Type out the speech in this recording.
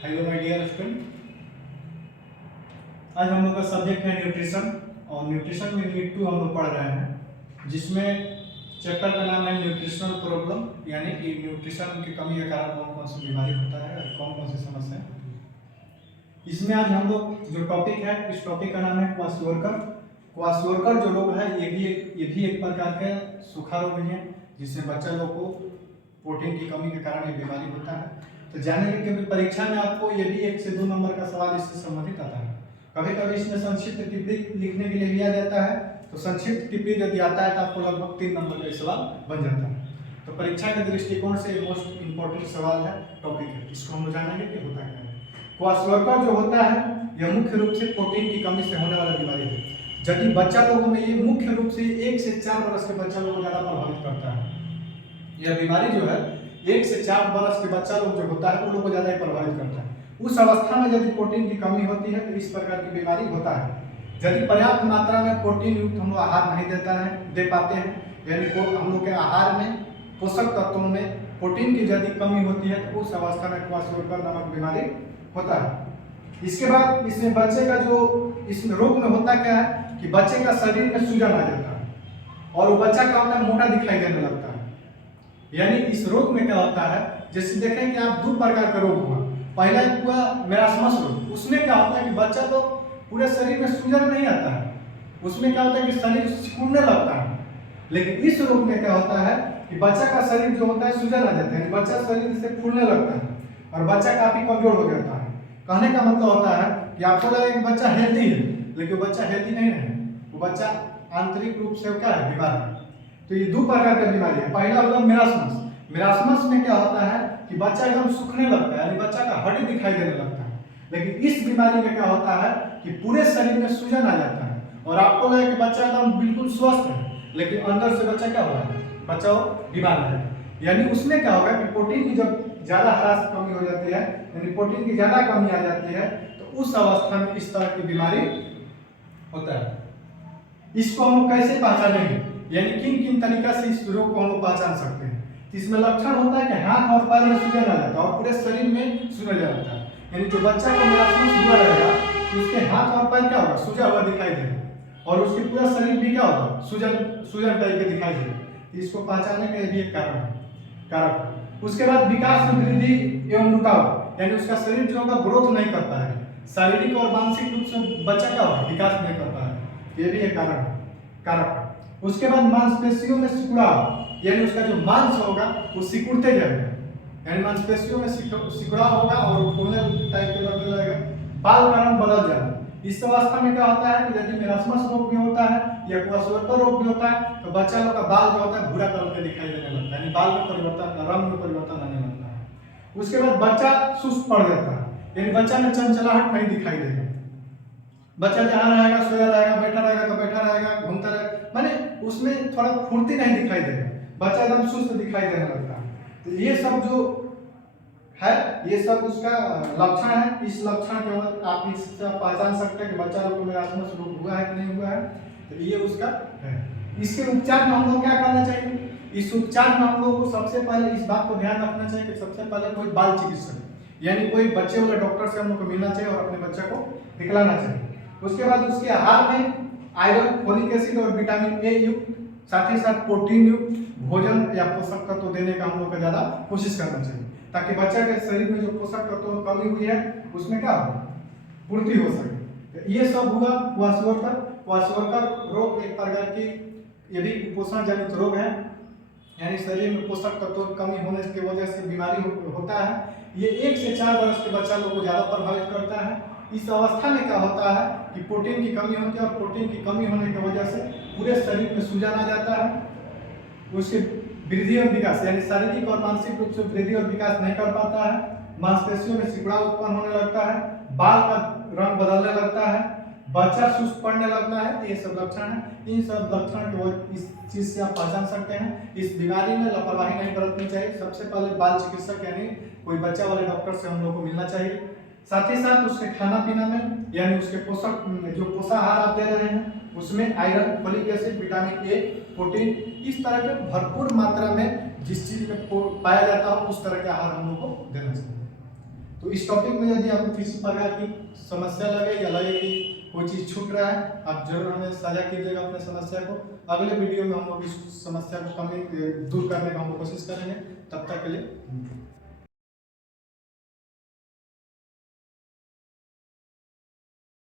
Hello my dear student. आज हम लोग का सब्जेक्ट है न्यूट्रिशन और न्यूट्रिशन में यूनिट 2 हम लोग पढ़ रहे हैं, जिसमें चैप्टर का नाम है न्यूट्रिशनल प्रॉब्लम, यानी कि न्यूट्रिशन की कमी के कारण कौन कौन सी बीमारी होता है और कौन कौन सी समस्या है। इसमें आज हम लोग जो टॉपिक है, इस टॉपिक का नाम है क्वाशोरकर। क्वाशोरकर जो रोग है ये भी एक प्रकार का सूखा रोग है, जिसमें बच्चा लोग को प्रोटीन की कमी के कारण ये बीमारी होता है। तो जानेंगे, क्योंकि परीक्षा में आपको ये भी 1 से 2 नंबर का सवाल इससे संबंधित आता है। कभी कभी इसमें संक्षिप्त टिप्पणी लिखने के लिए दिया जाता है, तो संक्षिप्त टिप्पणी यदि आता है तो आपको लगभग 3 नंबर का सवाल बन जाता है। तो परीक्षा के दृष्टिकोण से मोस्ट इंपॉर्टेंट सवाल है, टॉपिक है, इसको हम जानेंगे कि होता है क्या। क्वाशोरकर जो होता है यह मुख्य रूप से प्रोटीन की कमी से होने वाला बीमारी है। यदि बच्चा लोगों में ये मुख्य रूप से 1 से 4 वर्ष के बच्चा लोगों को ज्यादा प्रभावित करता है। यह बीमारी जो है 1 से 4 वर्ष के बच्चा लोग जो होता है उन लोगों को ज्यादा ही प्रभावित करता है। उस अवस्था में यदि प्रोटीन की कमी होती है तो इस प्रकार की बीमारी होता है। यदि पर्याप्त मात्रा में प्रोटीन युक्त हम लोग आहार नहीं दे पाते हैं, यानी हम लोग के आहार में पोषक तत्वों में प्रोटीन की यदि कमी होती है तो उस अवस्था में क्वाशोरकर नामक बीमारी होता है। इसके बाद इसमें बच्चे का जो इस रोग में होता क्या है कि बच्चे का शरीर में सूजन आ जाता है और वो बच्चा क्या होता है, मोटा दिखाई देने लगता है। यानी इस रोग में क्या होता है, जैसे देखें कि आप 2 प्रकार का रोग हुआ। पहला हुआ मेरास्मस रोग, उसमें क्या होता है कि बच्चा तो पूरे शरीर में सूजन नहीं आता है, उसमें क्या होता है कि शरीर सिकुड़ने लगता है। लेकिन इस रोग में क्या होता है कि बच्चा का शरीर जो होता है सूजन आ जाता है, बच्चा शरीर से फूलने लगता है और बच्चा काफी कमजोर हो जाता है। कहने का मतलब होता है कि आपको लगेगा कि बच्चा हेल्दी है, लेकिन बच्चा हेल्दी नहीं है, वो बच्चा आंतरिक रूप से क्या है, बीमार है। तो ये 2 प्रकार की बीमारी है। पहला होगा मेरास्मस। मेरास्मस में क्या होता है कि बच्चा एकदम सूखने लगता है, यानी बच्चा का हड्डी दिखाई देने लगता है। लेकिन इस बीमारी में क्या होता है कि पूरे शरीर में सूजन आ जाता है और आपको लगे कि बच्चा एकदम बिल्कुल स्वस्थ है, लेकिन अंदर से बच्चा क्या हुआ है, बच्चा बीमार है। यानी उसमें क्या होगा कि प्रोटीन की जब ज्यादा ह्रास कमी हो जाती है, यानी प्रोटीन की ज्यादा कमी आ जाती है, तो उस अवस्था में इस तरह की बीमारी होता है। इसको हम लोग कैसे पहचानेंगे, यानी किन किन तरीका से इस रोग को हम लोग पहचान सकते हैं। इसमें लक्षण होता है कि हाथ और पैर में सूजन आ जाता है और पूरे शरीर में सूजन आ जाता है। यानी जो बच्चा का मेरास्मस हुआ रहेगा तो उसके हाथ और पैर क्या होगा, सूजा हुआ दिखाई देगा और उसके पूरा शरीर भी क्या होगा, सूजन टाइप के दिखाई देगा। इसको पहचानने का ये भी एक कारक। उसके बाद विकास में वृद्धि एवं रुकाव, यानी उसका शरीर जो होगा ग्रोथ नहीं कर पाएगा, शारीरिक और मानसिक रूप से बच्चा क्या होगा, विकास नहीं कर पाएगा, ये भी एक कारक। उसके बाद मांसपेशियों में सिकुड़ाव, यानी उसका जो मांस होगा वो सिकुड़ते जाएगा, यानी मांसपेशियों में सिकुड़ाव होगा और फूलने टाइप के लगने लगेगा। बाल का रंग बदल जाना, इस अवस्था में क्या होता है कि यदि मेरास्मस रोग भी होता है या क्वाशोरकर रोग भी होता है तो बच्चा लोग का बाल जो होता है भूरा कलर का दिखाई देने लगता है, यानी बाल में परिवर्तन, रंग में परिवर्तन आने लगता है। उसके बाद बच्चा सुस्त पड़ जाता है, यानी बच्चा में चंचलाहट नहीं दिखाई देगा। बच्चा जहाँ रहेगा सोया रहेगा, बैठा रहेगा तो बैठा रहेगा, घूमता रहेगा, माने उसमें थोड़ा फुर्ती नहीं दिखाई देगा, बच्चा एकदम सुस्त दिखाई देने लगता है। तो ये सब जो है, ये सब उसका लक्षण है। इस लक्षण के बाद आप इससे पहचान सकते हैं कि बच्चा लोग को मेरास्मस रोग हुआ है कि नहीं हुआ है। तो ये उसका है। इसके उपचार में हम लोग क्या करना चाहिए, इस उपचार में हम लोग को सबसे पहले इस बात को ध्यान रखना चाहिए कि सबसे पहले कोई बाल चिकित्सक, यानी कोई बच्चे वाले डॉक्टर से हम लोग को मिलना चाहिए और अपने बच्चे को दिखलाना चाहिए। उसके बाद उसके आहार में आयरन, फोलिक एसिड और विटामिन ए युक्त, साथ ही साथ प्रोटीन युक्त भोजन या पोषक तत्व देने का हम लोग को ज्यादा कोशिश करना चाहिए, ताकि बच्चा के शरीर में जो पोषक तत्वों की कमी हुई है उसमें क्या हो, पूर्ति हो सके। तो ये सब हुआ क्वाशोरकर रोग। एक प्रकार की ये भी कुपोषण जनित रोग है, यानी शरीर में पोषक तत्वों की कमी होने की वजह से बीमारी होता है। ये 1 से 4 वर्ष के बच्चा लोग को ज्यादा प्रभावित करता है। इस अवस्था में क्या होता है कि प्रोटीन की कमी होती है और प्रोटीन की कमी होने की वजह से पूरे शरीर में सूजन आ जाता है। उसके वृद्धि और विकास, यानी शारीरिक और मानसिक रूप से वृद्धि और विकास नहीं कर पाता है। मांसपेशियों में सिकुड़ाव उत्पन्न होने लगता है, बाल का रंग बदलने लगता है, बच्चा सुस्त पड़ने लगता है। ये सब लक्षण है। इन सब लक्षण को इस चीज से आप पहचान सकते हैं। इस बीमारी में लापरवाही नहीं बरतनी चाहिए। सबसे पहले बाल चिकित्सक यानी कोई बच्चा वाले डॉक्टर से हम लोग को मिलना चाहिए। साथ ही साथ उसके खाना पीना में, यानी उसके पोषाहार आप दे रहे हैं उसमें iron, folic acid, vitamin A, protein, इस तरह के भरपूर मात्रा में जिस चीज में पाया जाता है उस तरह के आहार हम लोग को देना चाहिए। तो इस टॉपिक में यदि आपको किसी प्रकार की समस्या लगे या लगे कि कोई चीज़ छूट रहा है, आप जरूर हमें साझा कीजिएगा अपने समस्या को। अगले वीडियो में हम लोग इस समस्या को दूर करने का हम कोशिश करेंगे। तब तक के लिए